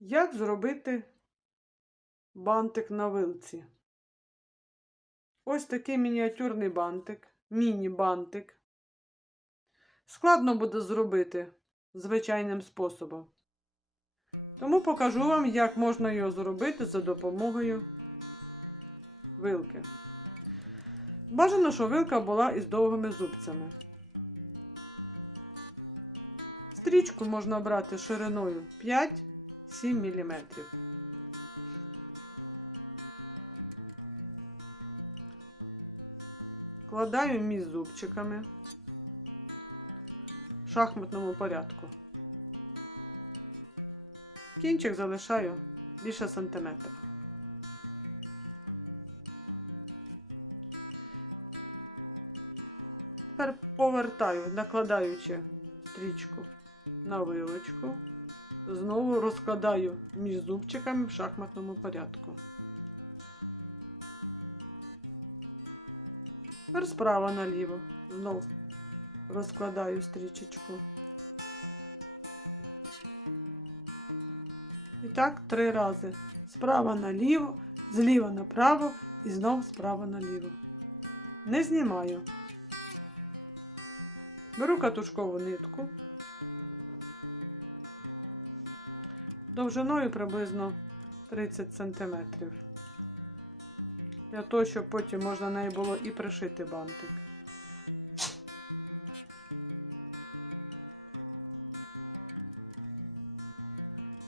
Як зробити бантик на вилці? Ось такий мініатюрний бантик, міні-бантик. Складно буде зробити звичайним способом. Тому покажу вам, як можна його зробити за допомогою вилки. Бажано, щоб вилка була із довгими зубцями. Стрічку можна брати шириною 5-7 мм. Вкладаю між зубчиками в шахматному порядку. Кінчик залишаю більше сантиметра. Тепер повертаю, накладаючи стрічку на вилочку. Знову розкладаю між зубчиками в шахматному порядку. Тепер справа наліво. Знов розкладаю стрічечку. І так три рази. Справа наліво, зліва направо і знов справа наліво. Не знімаю. Беру катушкову нитку. Довжиною приблизно 30 см. Для того, щоб потім можна неї було і пришити бантик.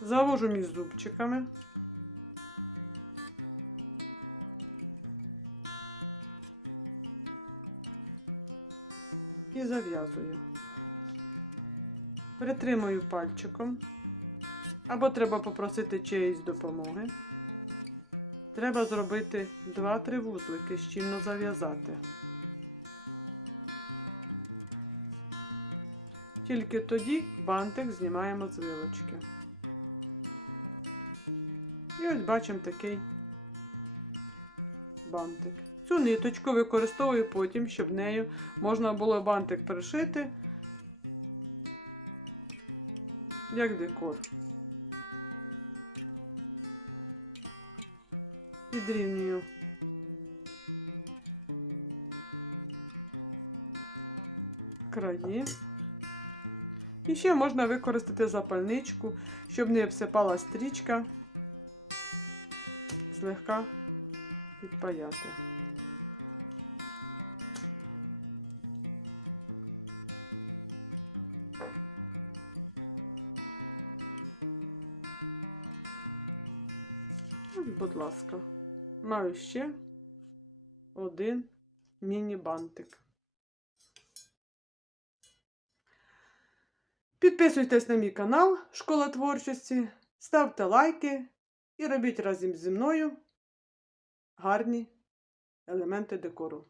Завожу між зубчиками. І зав'язую. Притримую пальчиком. Або треба попросити чиєїсь допомоги. Треба зробити 2-3 вузлики, щільно зав'язати. Тільки тоді бантик знімаємо з вилочки. І ось бачимо такий бантик. Цю ниточку використовую потім, щоб нею можна було бантик пришити як декор. Підрівнюю. Краї. І ще можна використати запальничку, щоб не обсипала стрічка, злегка підпаяти. Будь ласка, маю ще один міні-бантик. Підписуйтесь на мій канал Школа творчості, ставте лайки і робіть разом зі мною гарні елементи декору.